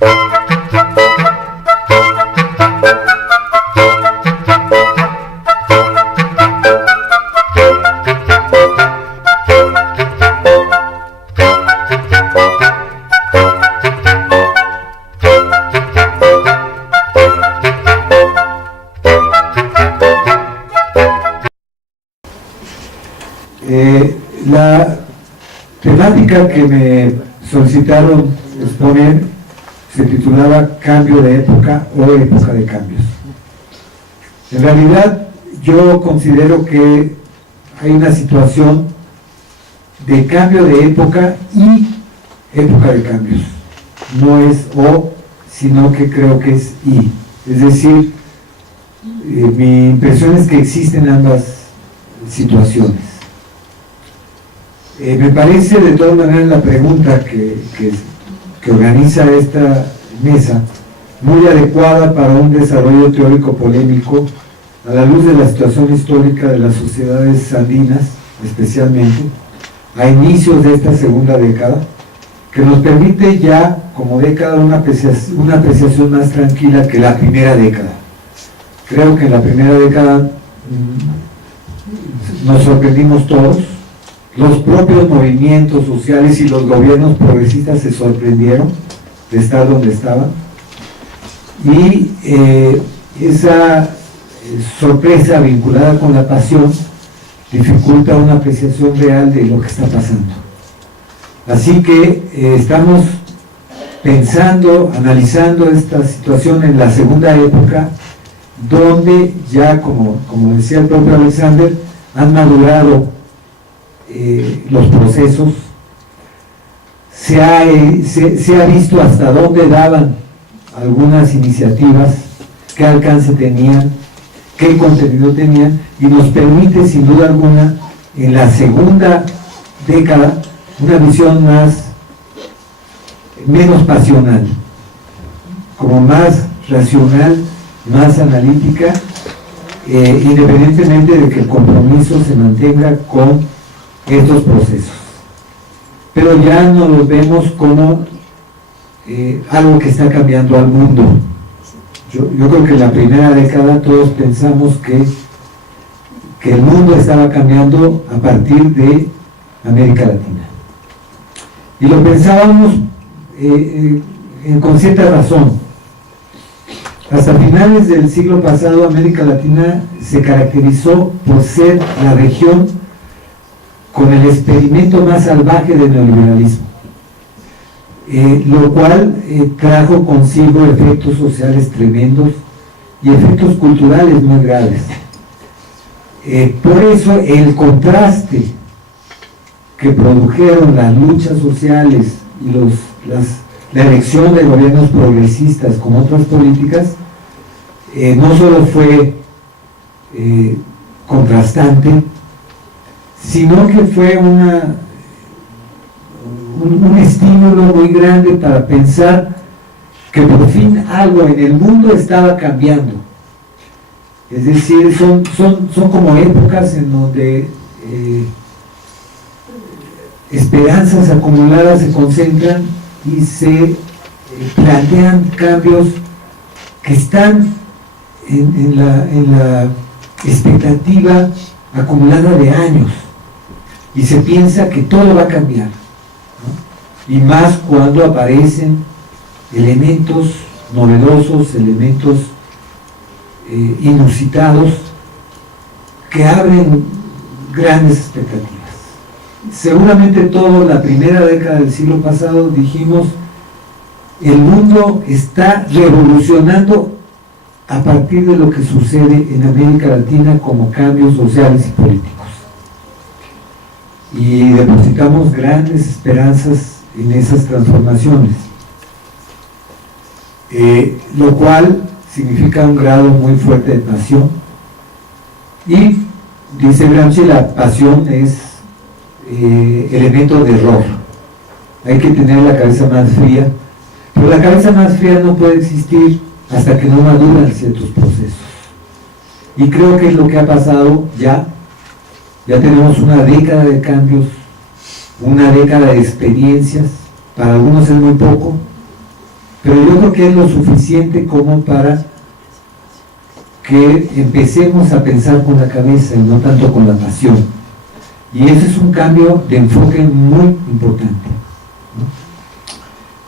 La temática que me solicitaron exponer se titulaba Cambio de época o época de cambios. En realidad yo considero que hay una situación de cambio de época y época de cambios. No es o, sino que creo que es y. Es decir, mi impresión es que existen ambas situaciones. Me parece de todas maneras la pregunta que organiza esta mesa muy adecuada para un desarrollo teórico polémico a la luz de la situación histórica de las sociedades andinas, especialmente a inicios de esta segunda década, que nos permite ya como década una apreciación más tranquila que la primera década. Creo que en la primera década nos sorprendimos todos. Los propios movimientos sociales y los gobiernos progresistas se sorprendieron de estar donde estaban, y esa sorpresa vinculada con la pasión dificulta una apreciación real de lo que está pasando. Así que estamos pensando, analizando esta situación en la segunda época, donde ya, como decía el propio Alexander, han madurado los procesos, se ha visto hasta dónde daban algunas iniciativas, qué alcance tenían, qué contenido tenían, y nos permite sin duda alguna en la segunda década una visión menos pasional, como más racional, más analítica, independientemente de que el compromiso se mantenga con estos procesos. Pero ya no los vemos como algo que está cambiando al mundo. Yo creo que en la primera década todos pensamos que el mundo estaba cambiando a partir de América Latina. Y lo pensábamos con cierta razón. Hasta finales del siglo pasado, América Latina se caracterizó por ser la región con el experimento más salvaje del neoliberalismo, lo cual trajo consigo efectos sociales tremendos y efectos culturales muy graves. Por eso el contraste que produjeron las luchas sociales y la elección de gobiernos progresistas con otras políticas, no solo fue contrastante, sino que fue un estímulo muy grande para pensar que por fin algo en el mundo estaba cambiando. Es decir, son como épocas en donde esperanzas acumuladas se concentran y se plantean cambios que están en la expectativa acumulada de años, y se piensa que todo va a cambiar, ¿no? Y más cuando aparecen elementos novedosos, elementos inusitados que abren grandes expectativas. Seguramente todos la primera década del siglo pasado dijimos: el mundo está revolucionando a partir de lo que sucede en América Latina como cambios sociales y políticos. Y depositamos grandes esperanzas en esas transformaciones, lo cual significa un grado muy fuerte de pasión. Y dice Gramsci, la pasión es elemento de error. Hay que tener la cabeza más fría, pero la cabeza más fría no puede existir hasta que no maduran ciertos procesos. Y creo que es lo que ha pasado ya. Ya tenemos una década de cambios, una década de experiencias. Para algunos es muy poco, pero yo creo que es lo suficiente como para que empecemos a pensar con la cabeza y no tanto con la pasión. Y ese es un cambio de enfoque muy importante,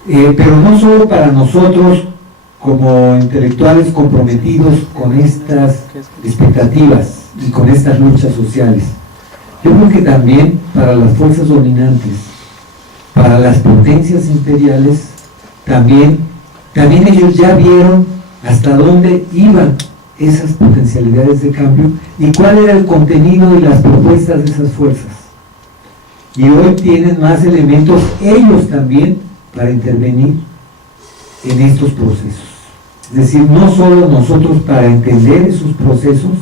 ¿no? Pero no solo para nosotros como intelectuales comprometidos con estas expectativas y con estas luchas sociales. Yo creo que también para las fuerzas dominantes, para las potencias imperiales, también ellos ya vieron hasta dónde iban esas potencialidades de cambio y cuál era el contenido y las propuestas de esas fuerzas. Y hoy tienen más elementos ellos también para intervenir en estos procesos. Es decir, no solo nosotros para entender esos procesos,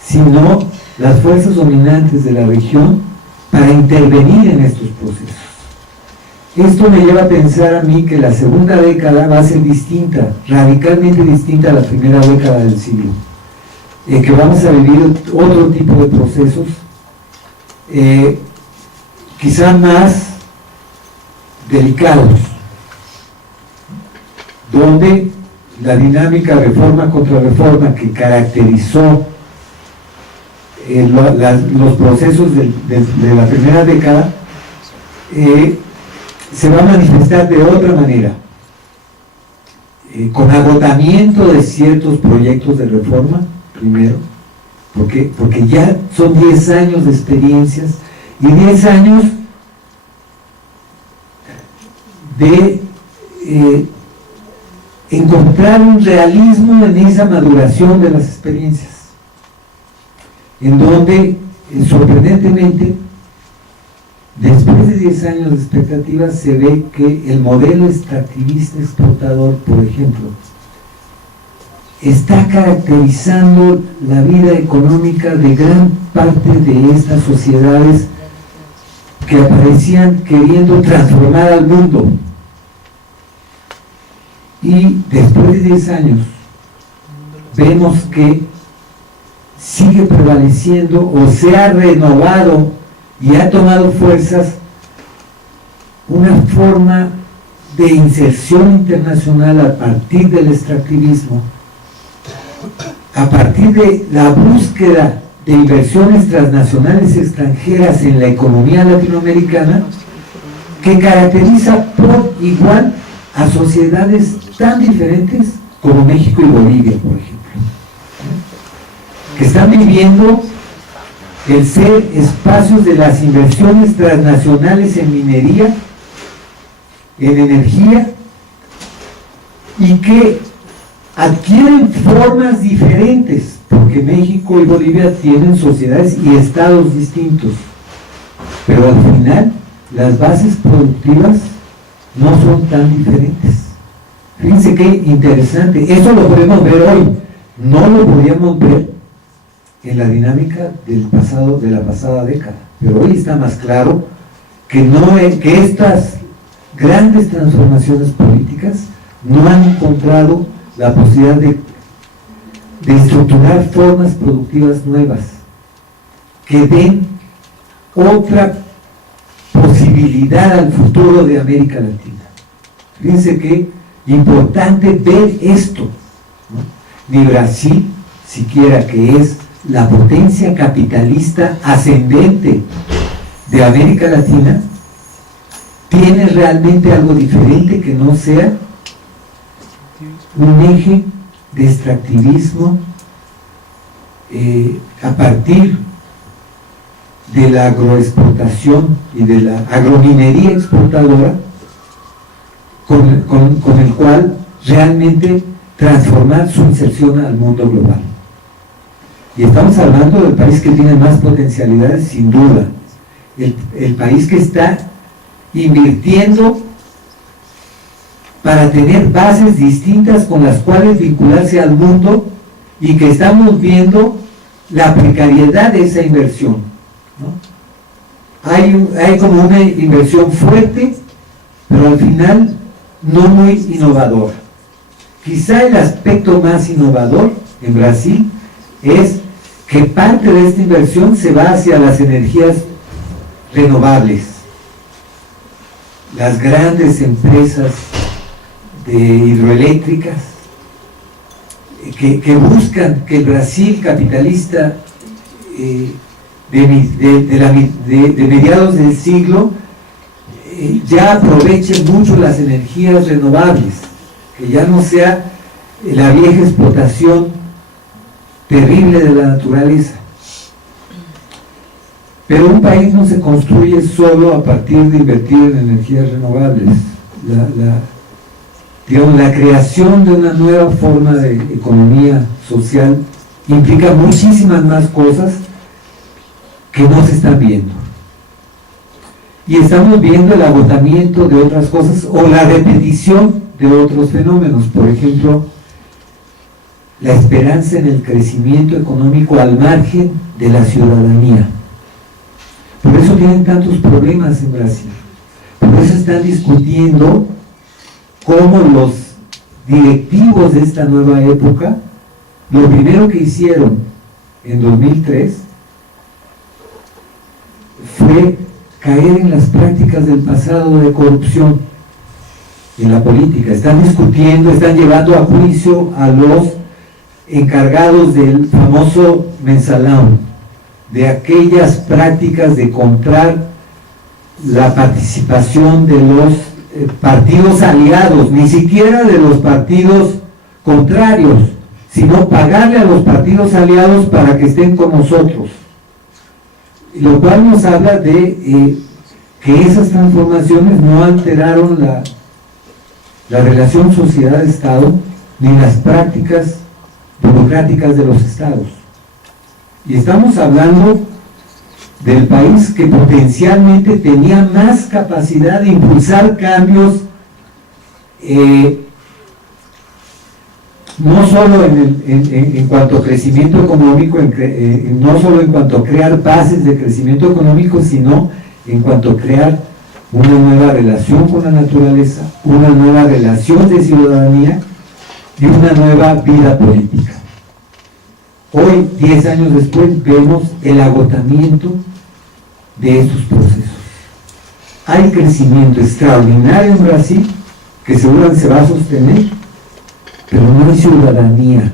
sino las fuerzas dominantes de la región para intervenir en estos procesos. Esto me lleva a pensar a mí que la segunda década va a ser distinta, radicalmente distinta a la primera década del siglo, que vamos a vivir otro tipo de procesos, quizá más delicados, donde la dinámica reforma contra reforma que caracterizó los procesos de la primera década se va a manifestar de otra manera, con agotamiento de ciertos proyectos de reforma, primero, porque ya son 10 años de experiencias y 10 años de encontrar un realismo en esa maduración de las experiencias, en donde sorprendentemente después de 10 años de expectativas se ve que el modelo extractivista explotador, por ejemplo, está caracterizando la vida económica de gran parte de estas sociedades que aparecían queriendo transformar al mundo. Y después de 10 años vemos que sigue prevaleciendo o se ha renovado y ha tomado fuerzas una forma de inserción internacional a partir del extractivismo, a partir de la búsqueda de inversiones transnacionales extranjeras en la economía latinoamericana, que caracteriza por igual a sociedades tan diferentes como México y Bolivia, por ejemplo, que están viviendo el ser espacios de las inversiones transnacionales en minería, en energía, y que adquieren formas diferentes, porque México y Bolivia tienen sociedades y estados distintos, pero al final las bases productivas no son tan diferentes. Fíjense qué interesante, eso lo podemos ver hoy, no lo podíamos ver en la dinámica de la pasada década, pero hoy está más claro que estas grandes transformaciones políticas no han encontrado la posibilidad de estructurar formas productivas nuevas que den otra posibilidad al futuro de América Latina. Fíjense qué importante ver esto, ¿no? Ni Brasil, siquiera, que es la potencia capitalista ascendente de América Latina, tiene realmente algo diferente que no sea un eje de extractivismo a partir de la agroexportación y de la agrominería exportadora, con el cual realmente transformar su inserción al mundo global. Y estamos hablando del país que tiene más potencialidades, sin duda, el país que está invirtiendo para tener bases distintas con las cuales vincularse al mundo, y que estamos viendo la precariedad de esa inversión, ¿no? Hay como una inversión fuerte, pero al final no muy innovadora. Quizá el aspecto más innovador en Brasil es que parte de esta inversión se va hacia las energías renovables. Las grandes empresas de hidroeléctricas, que buscan que el Brasil capitalista de mediados del siglo ya aproveche mucho las energías renovables, que ya no sea la vieja explotación terrible de la naturaleza. Pero un país no se construye solo a partir de invertir en energías renovables. La creación de una nueva forma de economía social implica muchísimas más cosas que no se están viendo. Y estamos viendo el agotamiento de otras cosas o la repetición de otros fenómenos. Por ejemplo, la esperanza en el crecimiento económico al margen de la ciudadanía. Por eso tienen tantos problemas en Brasil. Por eso están discutiendo cómo los directivos de esta nueva época, lo primero que hicieron en 2003 fue caer en las prácticas del pasado de corrupción en la política. Están discutiendo, están llevando a juicio a los encargados del famoso mensalão, de aquellas prácticas de comprar la participación de los partidos aliados, ni siquiera de los partidos contrarios, sino pagarle a los partidos aliados para que estén con nosotros. Lo cual nos habla de que esas transformaciones no alteraron la relación sociedad-estado ni las prácticas burocráticas de los estados. Y estamos hablando del país que potencialmente tenía más capacidad de impulsar cambios, no solo en cuanto a crecimiento económico, no solo en cuanto a crear bases de crecimiento económico, sino en cuanto a crear una nueva relación con la naturaleza, una nueva relación de ciudadanía y una nueva vida política. Hoy, 10 años después, vemos el agotamiento de estos procesos. Hay crecimiento extraordinario en Brasil, que seguramente se va a sostener, pero no hay ciudadanía.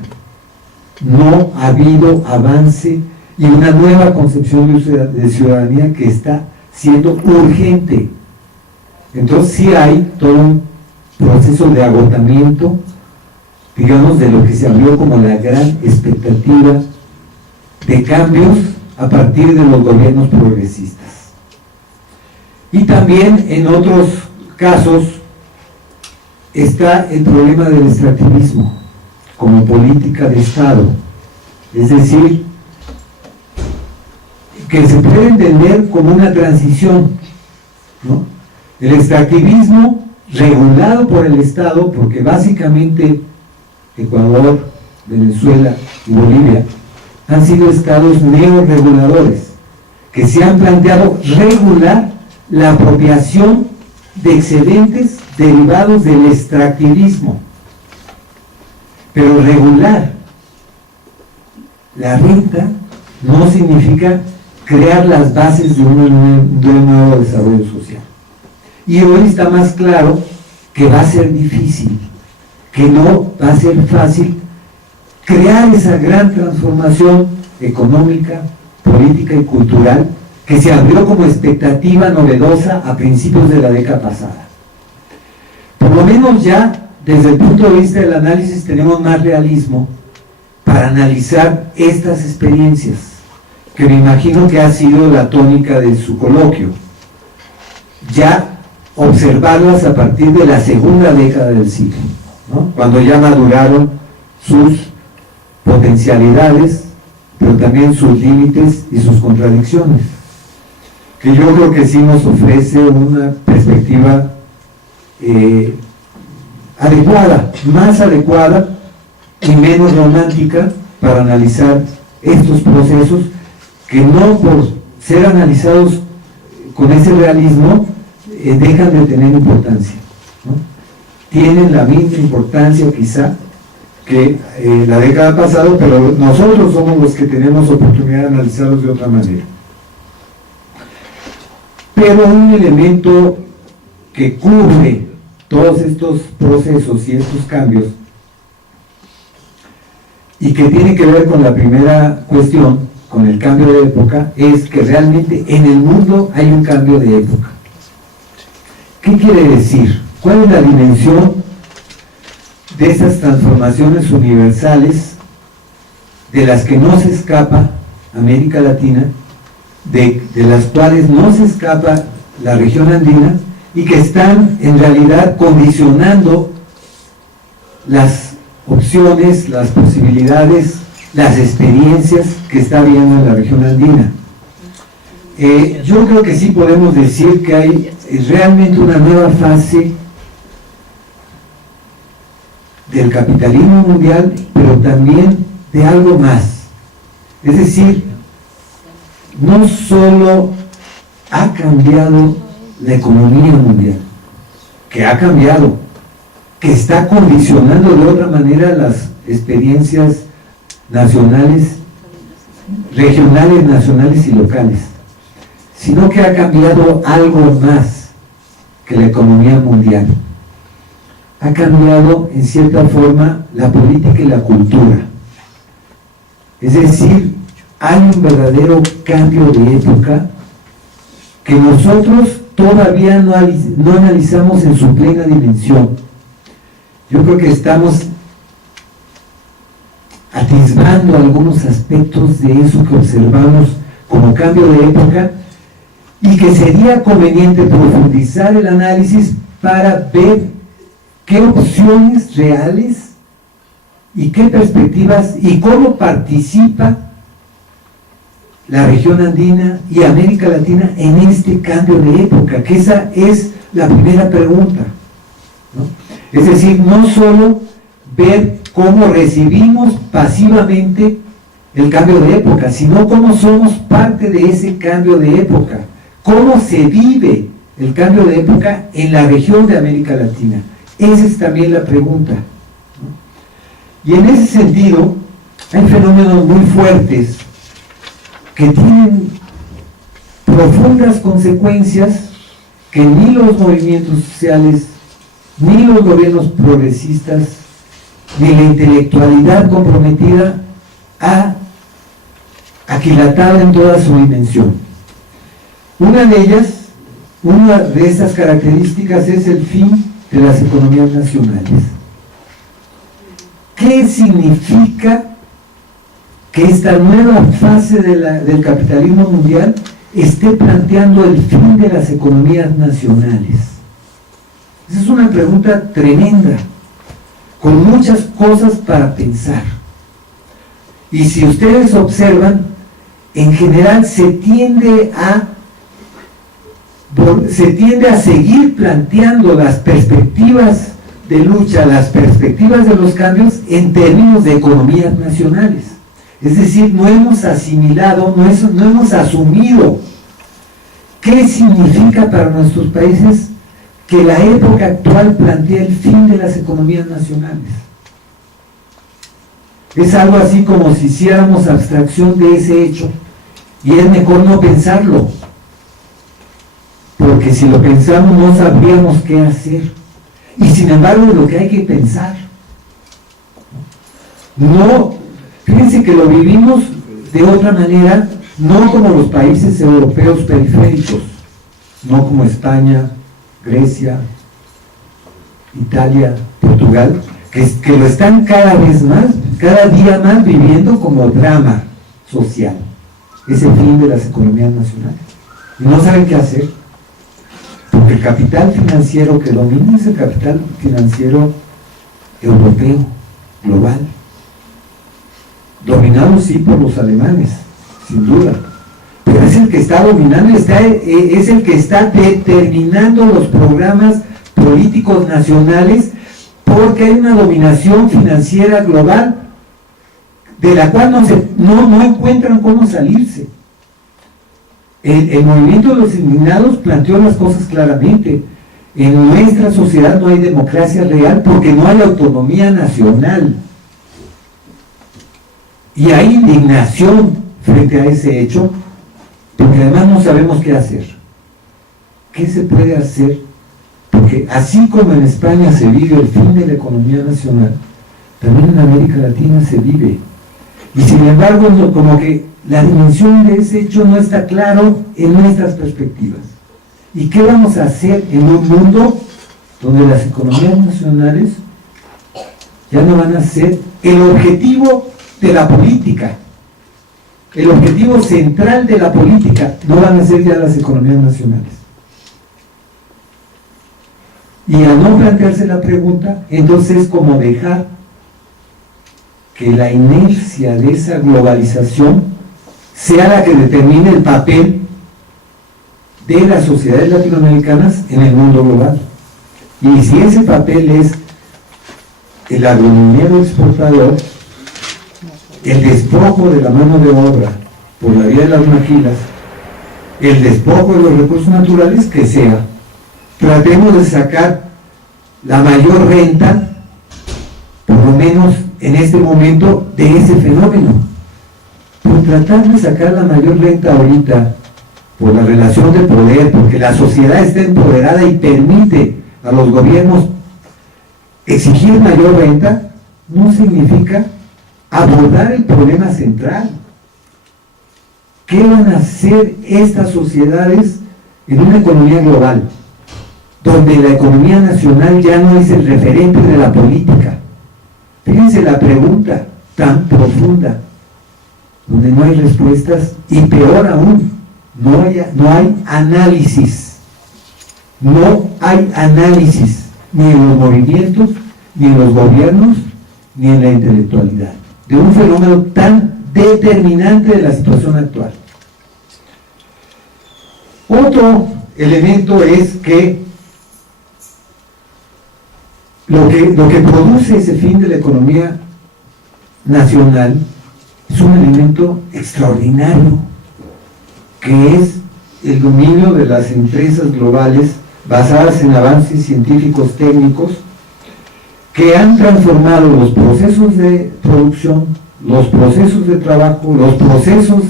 No ha habido avance y una nueva concepción de ciudadanía que está siendo urgente. Entonces sí hay todo un proceso de agotamiento, digamos, de lo que se abrió como la gran expectativa de cambios a partir de los gobiernos progresistas. Y también en otros casos está el problema del extractivismo como política de Estado, es decir, que se puede entender como una transición, ¿no? El extractivismo regulado por el Estado, porque básicamente Ecuador, Venezuela y Bolivia han sido estados neorreguladores que se han planteado regular la apropiación de excedentes derivados del extractivismo, pero regular la renta no significa crear las bases de un nuevo desarrollo social. Y hoy está más claro que va a ser difícil, que no va a ser fácil crear esa gran transformación económica, política y cultural que se abrió como expectativa novedosa a principios de la década pasada. Por lo menos ya desde el punto de vista del análisis tenemos más realismo para analizar estas experiencias, que me imagino que ha sido la tónica de su coloquio. Ya observarlas a partir de la segunda década del siglo, ¿no? Cuando ya maduraron sus potencialidades, pero también sus límites y sus contradicciones, que yo creo que sí nos ofrece una perspectiva adecuada, más adecuada y menos romántica para analizar estos procesos que no por ser analizados con ese realismo dejan de tener importancia, ¿no? Tienen la misma importancia quizá que la década pasada, pero nosotros somos los que tenemos oportunidad de analizarlos de otra manera. Pero un elemento que cubre todos estos procesos y estos cambios, y que tiene que ver con la primera cuestión, con el cambio de época, es que realmente en el mundo hay un cambio de época. ¿Qué quiere decir? ¿Cuál es la dimensión de esas transformaciones universales de las que no se escapa América Latina, de las cuales no se escapa la región andina, y que están en realidad condicionando las opciones, las posibilidades, las experiencias que está habiendo en la región andina? Yo creo que sí podemos decir que hay realmente una nueva fase del capitalismo mundial, pero también de algo más. Es decir, no solo ha cambiado la economía mundial, que ha cambiado, que está condicionando de otra manera las experiencias nacionales, regionales, nacionales y locales, sino que ha cambiado algo más que la economía mundial. Ha cambiado en cierta forma la política y la cultura. Es decir, hay un verdadero cambio de época que nosotros todavía no analizamos en su plena dimensión. Yo creo que estamos atisbando algunos aspectos de eso que observamos como cambio de época, y que sería conveniente profundizar el análisis para ver qué opciones reales y qué perspectivas y cómo participa la región andina y América Latina en este cambio de época, que esa es la primera pregunta, ¿no? Es decir, no solo ver cómo recibimos pasivamente el cambio de época, sino cómo somos parte de ese cambio de época, cómo se vive el cambio de época en la región de América Latina. Esa es también la pregunta, ¿no? Y en ese sentido, hay fenómenos muy fuertes que tienen profundas consecuencias que ni los movimientos sociales, ni los gobiernos progresistas, ni la intelectualidad comprometida ha aquilatado en toda su dimensión. Una de estas características es el fin de las economías nacionales. ¿Qué significa que esta nueva fase del capitalismo mundial esté planteando el fin de las economías nacionales? Esa es una pregunta tremenda, con muchas cosas para pensar. Y si ustedes observan, en general se tiende a seguir planteando las perspectivas de lucha, las perspectivas de los cambios en términos de economías nacionales. Es decir, no hemos asimilado, no hemos asumido qué significa para nuestros países que la época actual plantea el fin de las economías nacionales. Es algo así como si hiciéramos abstracción de ese hecho, y es mejor no pensarlo, porque si lo pensamos no sabríamos qué hacer, y sin embargo es lo que hay que pensar. No, fíjense que lo vivimos de otra manera, no como los países europeos periféricos, no como España, Grecia, Italia, Portugal, que lo están cada día más viviendo como drama social, ese fin de las economías nacionales, y no saben qué hacer, porque el capital financiero que domina es el capital financiero europeo, global, dominado sí por los alemanes, sin duda, pero es el que está dominando, es el que está determinando los programas políticos nacionales, porque hay una dominación financiera global de la cual no encuentran cómo salirse. El movimiento de los indignados planteó las cosas claramente. En nuestra sociedad no hay democracia real porque no hay autonomía nacional. Y hay indignación frente a ese hecho, porque además no sabemos qué hacer. ¿Qué se puede hacer? Porque porque así como en España se vive el fin de la economía nacional, también en América Latina se vive. Y sin embargo, como que la dimensión de ese hecho no está claro en nuestras perspectivas. ¿Y qué vamos a hacer en un mundo donde las economías nacionales ya no van a ser el objetivo de la política? El objetivo central de la política no van a ser ya las economías nacionales. Y al no plantearse la pregunta, entonces es como dejar que la inercia de esa globalización sea la que determine el papel de las sociedades latinoamericanas en el mundo global. Y si ese papel es el agrominero exportador, el despojo de la mano de obra por la vía de las maquilas, el despojo de los recursos naturales, que sea. Tratemos de sacar la mayor renta, por lo menos en este momento, de ese fenómeno. Por tratar de sacar la mayor renta ahorita, por la relación de poder, porque la sociedad está empoderada y permite a los gobiernos exigir mayor renta, no significa abordar el problema central. ¿Qué van a hacer estas sociedades en una economía global, donde la economía nacional ya no es el referente de la política? Fíjense la pregunta tan profunda, donde no hay respuestas, y peor aún, no hay análisis. No hay análisis, ni en los movimientos, ni en los gobiernos, ni en la intelectualidad, de un fenómeno tan determinante de la situación actual. Otro elemento es que lo que produce ese fin de la economía nacional es un elemento extraordinario, que es el dominio de las empresas globales basadas en avances científicos técnicos que han transformado los procesos de producción, los procesos de trabajo, los procesos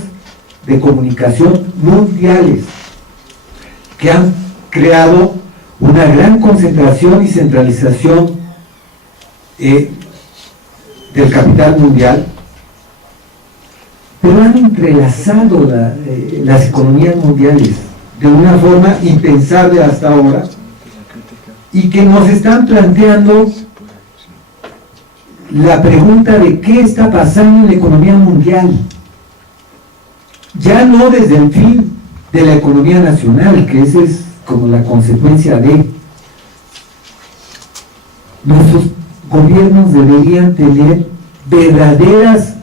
de comunicación mundiales, que han creado una gran concentración y centralización del capital mundial, pero han entrelazado las economías mundiales de una forma impensable hasta ahora, y que nos están planteando la pregunta de qué está pasando en la economía mundial, ya no desde el fin de la economía nacional, que esa es como la consecuencia de nuestros gobiernos deberían tener verdaderas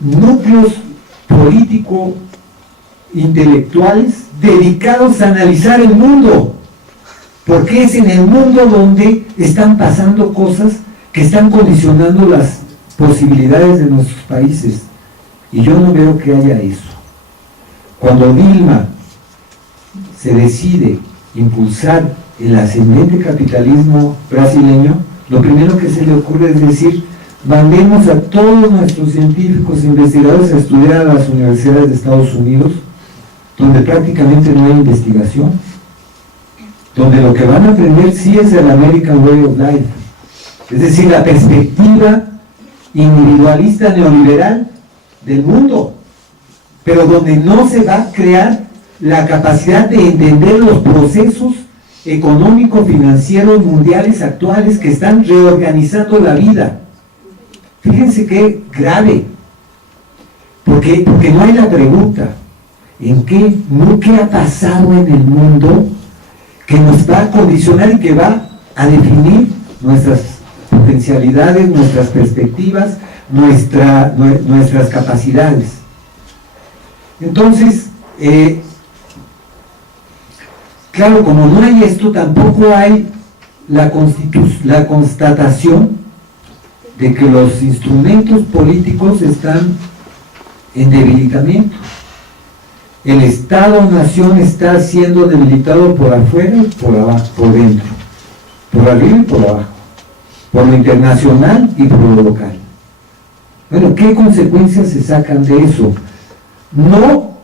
núcleos político-intelectuales dedicados a analizar el mundo, porque es en el mundo donde están pasando cosas que están condicionando las posibilidades de nuestros países, y yo no veo que haya eso. Cuando Dilma se decide impulsar el ascendente capitalismo brasileño, lo primero que se le ocurre es decir: mandemos a todos nuestros científicos e investigadores a estudiar a las universidades de Estados Unidos, donde prácticamente no hay investigación, donde lo que van a aprender sí es el American Way of Life, es decir, la perspectiva individualista neoliberal del mundo, pero donde no se va a crear la capacidad de entender los procesos económicos, financieros, mundiales actuales que están reorganizando la vida. Fíjense qué grave, porque no hay la pregunta en qué ha pasado en el mundo que nos va a condicionar y que va a definir nuestras potencialidades, nuestras perspectivas, nuestras capacidades. Entonces, claro, como no hay esto, tampoco hay la constatación de que los instrumentos políticos están en debilitamiento. El Estado-nación está siendo debilitado por afuera y por abajo, por dentro, por arriba y por abajo, por lo internacional y por lo local. Bueno, ¿qué consecuencias se sacan de eso? No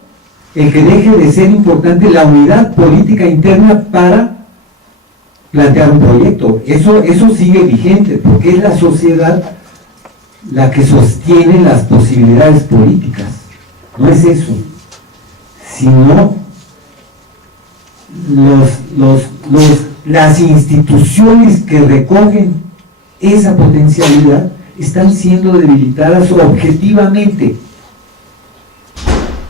el que deje de ser importante la unidad política interna para plantear un proyecto. Eso sigue vigente, porque es la sociedad la que sostiene las posibilidades políticas. No es eso, sino las instituciones que recogen esa potencialidad están siendo debilitadas objetivamente.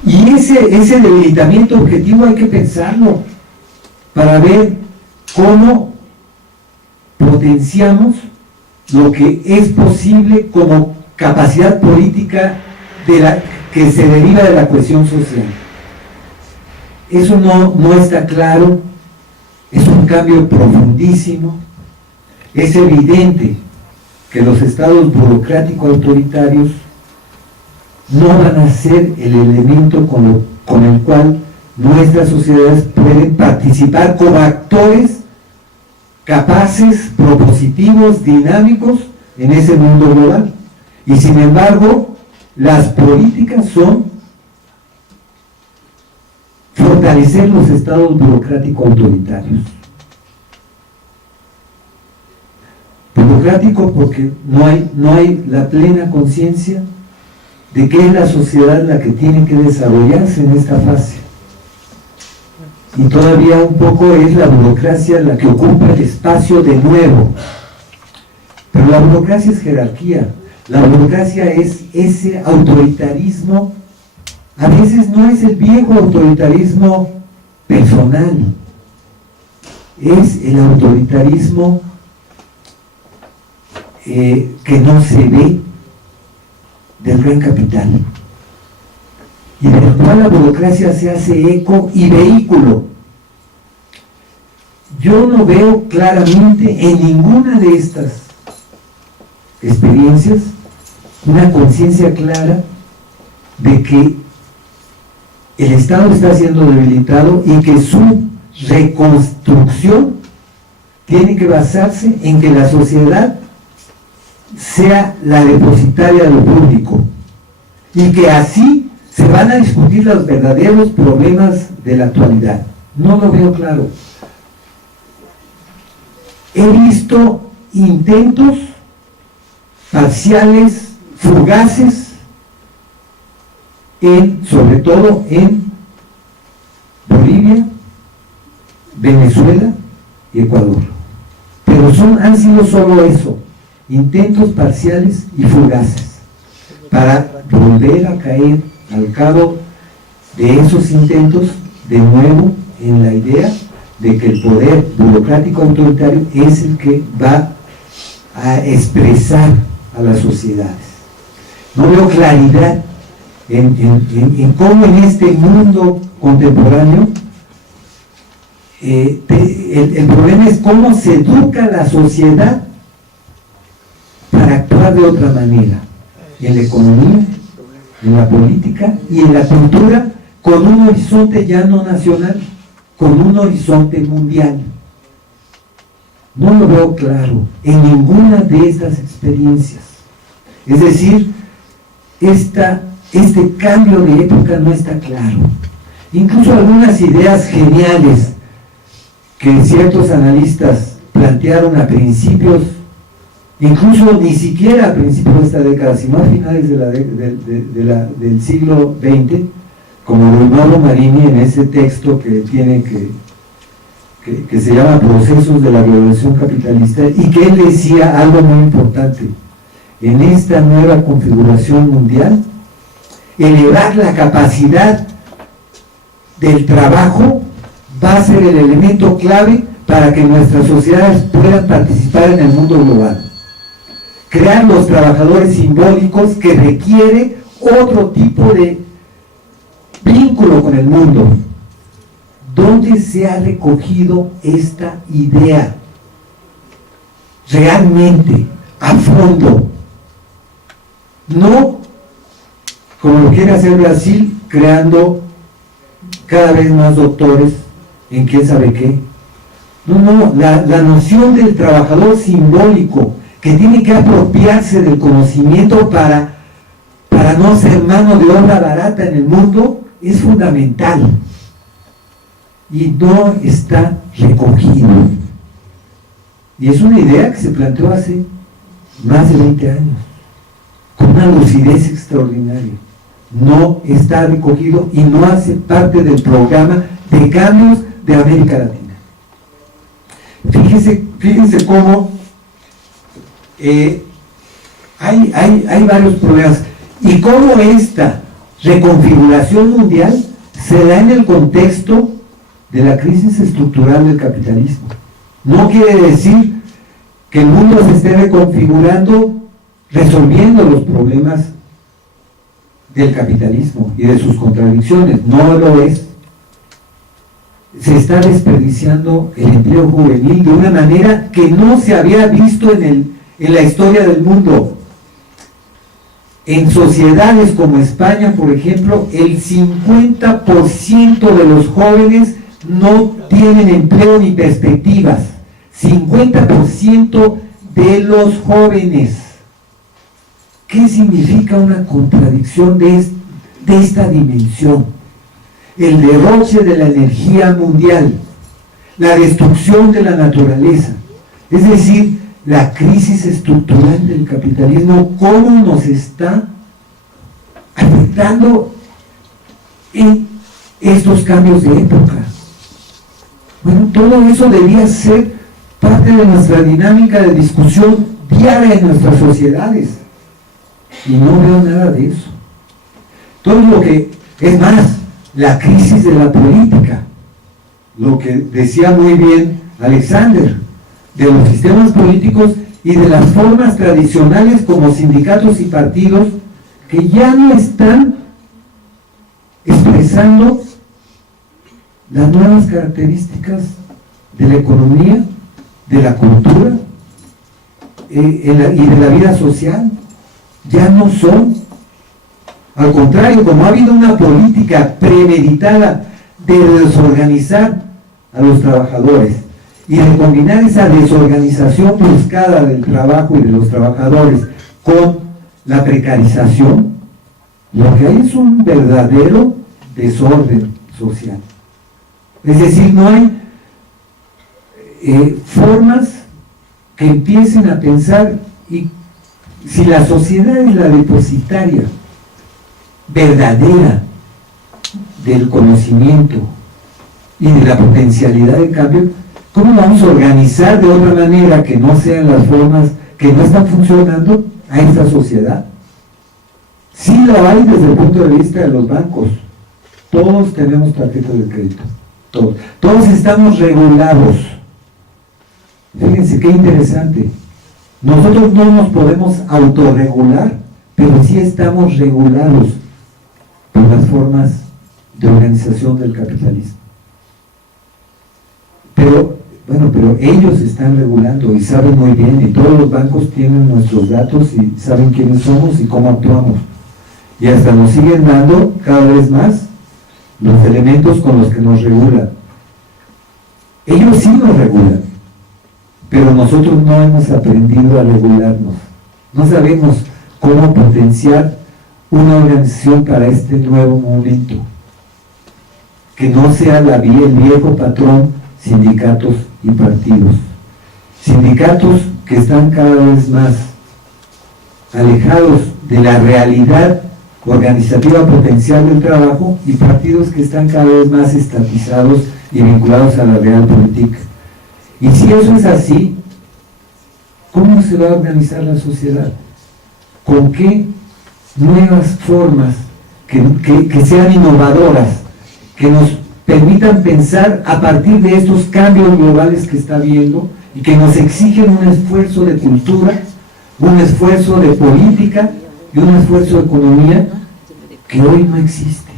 Y ese debilitamiento objetivo hay que pensarlo para ver cómo potenciamos lo que es posible como capacidad política que se deriva de la cohesión social. Eso no está claro, es un cambio profundísimo. Es evidente que los estados burocráticos autoritarios no van a ser el elemento con el cual nuestras sociedades pueden participar como actores capaces, propositivos, dinámicos en ese mundo global. Y sin embargo, las políticas son fortalecer los estados burocráticos autoritarios. Burocrático porque no hay la plena conciencia de que es la sociedad la que tiene que desarrollarse en esta fase. Y todavía un poco es la burocracia la que ocupa el espacio de nuevo. Pero la burocracia es jerarquía. La burocracia es ese autoritarismo. A veces no es el viejo autoritarismo personal. Es el autoritarismo que no se ve del gran capital, y del cual la burocracia se hace eco y vehículo. Yo no veo claramente en ninguna de estas experiencias una conciencia clara de que el Estado está siendo debilitado y que su reconstrucción tiene que basarse en que la sociedad sea la depositaria de lo público, y que así se van a discutir los verdaderos problemas de la actualidad. No lo veo claro. He visto intentos parciales, fugaces, sobre todo en Bolivia, Venezuela y Ecuador. Pero han sido solo eso, intentos parciales y fugaces, para volver a caer al cabo de esos intentos de nuevo en la idea de que el poder burocrático autoritario es el que va a expresar a las sociedades. No veo claridad en cómo en este mundo contemporáneo el problema es cómo se educa la sociedad para actuar de otra manera, en la economía, en la política y en la cultura, con un horizonte ya no nacional, con un horizonte mundial. No lo veo claro en ninguna de estas experiencias. Es decir, este cambio de época no está claro. Incluso algunas ideas geniales que ciertos analistas plantearon a principios, incluso ni siquiera a principios de esta década, sino a finales del siglo XX, como Reinaldo Marini en ese texto que se llama Procesos de la Revolución Capitalista, y que él decía algo muy importante: en esta nueva configuración mundial, elevar la capacidad del trabajo va a ser el elemento clave para que nuestras sociedades puedan participar en el mundo global. Crear los trabajadores simbólicos que requiere otro tipo de vínculo con el mundo. ¿Dónde se ha recogido esta idea? Realmente, a fondo. No como lo quiere hacer Brasil, creando cada vez más doctores en quién sabe qué. No, la noción del trabajador simbólico, que tiene que apropiarse del conocimiento para no ser mano de obra barata en el mundo, es fundamental y no está recogido. Y es una idea que se planteó hace más de 20 años, con una lucidez extraordinaria. No está recogido y no hace parte del programa de cambios de América Latina. Fíjense cómo hay varios problemas y cómo esta reconfiguración mundial se da en el contexto de la crisis estructural del capitalismo. No quiere decir que el mundo se esté reconfigurando resolviendo los problemas del capitalismo y de sus contradicciones. No lo es. Se está desperdiciando el empleo juvenil de una manera que no se había visto en la historia del mundo. En sociedades como España, por ejemplo, el 50% de los jóvenes no tienen empleo ni perspectivas. 50% de los jóvenes. ¿Qué significa una contradicción de esta dimensión? El derroche de la energía mundial, la destrucción de la naturaleza, es decir, la crisis estructural del capitalismo, cómo nos está afectando en estos cambios de época. Bueno, todo eso debía ser parte de nuestra dinámica de discusión diaria en nuestras sociedades. Y no veo nada de eso. Todo lo que, es más, la crisis de la política, lo que decía muy bien Alexander, de los sistemas políticos y de las formas tradicionales como sindicatos y partidos que ya no están expresando las nuevas características de la economía, de la cultura y de la vida social. Ya no son. Al contrario, como ha habido una política premeditada de desorganizar a los trabajadores y de combinar esa desorganización buscada del trabajo y de los trabajadores con la precarización, lo que hay es un verdadero desorden social. Es decir, no hay formas que empiecen a pensar, y si la sociedad es la depositaria verdadera del conocimiento y de la potencialidad de cambio, ¿cómo vamos a organizar de otra manera que no sean las formas que no están funcionando a esta sociedad? Sí lo hay desde el punto de vista de los bancos. Todos tenemos tarjetas de crédito. Todos estamos regulados. Fíjense qué interesante. Nosotros no nos podemos autorregular, pero sí estamos regulados por las formas de organización del capitalismo. Pero ellos están regulando y saben muy bien, y todos los bancos tienen nuestros datos y saben quiénes somos y cómo actuamos. Y hasta nos siguen dando cada vez más los elementos con los que nos regulan. Ellos sí nos regulan, pero nosotros no hemos aprendido a regularnos. No sabemos cómo potenciar una organización para este nuevo momento, que no sea el viejo patrón sindicatos y partidos. Sindicatos que están cada vez más alejados de la realidad organizativa potencial del trabajo, y partidos que están cada vez más estatizados y vinculados a la realpolitik. Y si eso es así, ¿cómo se va a organizar la sociedad? ¿Con qué nuevas formas que sean innovadoras, que nos permitan pensar a partir de estos cambios globales que está habiendo y que nos exigen un esfuerzo de cultura, un esfuerzo de política y un esfuerzo de economía que hoy no existe?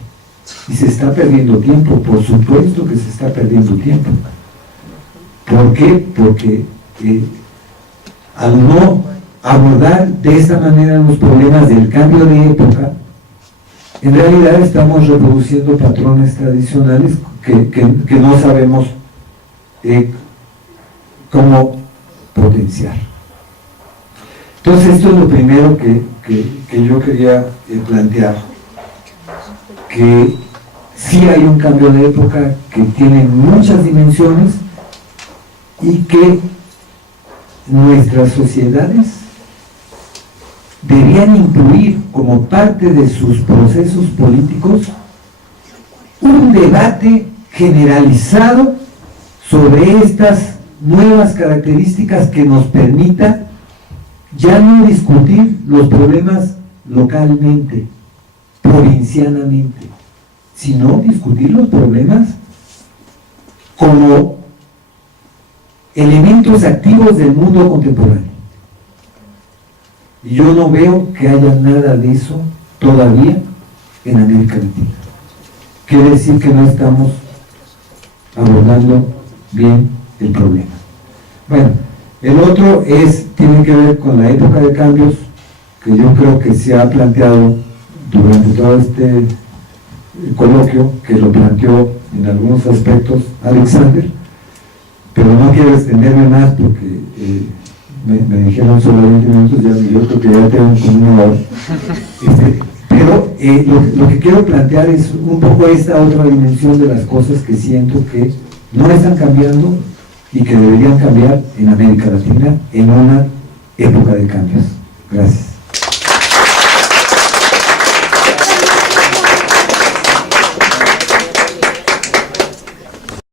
Y se está perdiendo tiempo, por supuesto que se está perdiendo tiempo. ¿Por qué? Porque al no abordar de esta manera los problemas del cambio de época, en realidad estamos reproduciendo patrones tradicionales que no sabemos cómo potenciar. Entonces esto es lo primero que yo quería plantear, que sí hay un cambio de época que tiene muchas dimensiones y que nuestras sociedades deberían incluir como parte de sus procesos políticos un debate generalizado sobre estas nuevas características que nos permita ya no discutir los problemas localmente, provincianamente, sino discutir los problemas como elementos activos del mundo contemporáneo. Y yo no veo que haya nada de eso todavía en América Latina. Quiere decir que no estamos abordando bien el problema. Bueno, el otro tiene que ver con la época de cambios, que yo creo que se ha planteado durante todo este coloquio, que lo planteó en algunos aspectos Alexander, pero no quiero extenderme más porque me dijeron solo 20 minutos, yo creo que ya tengo como una hora. Pero lo que quiero plantear es un poco esta otra dimensión de las cosas que siento que no están cambiando y que deberían cambiar en América Latina en una época de cambios. Gracias.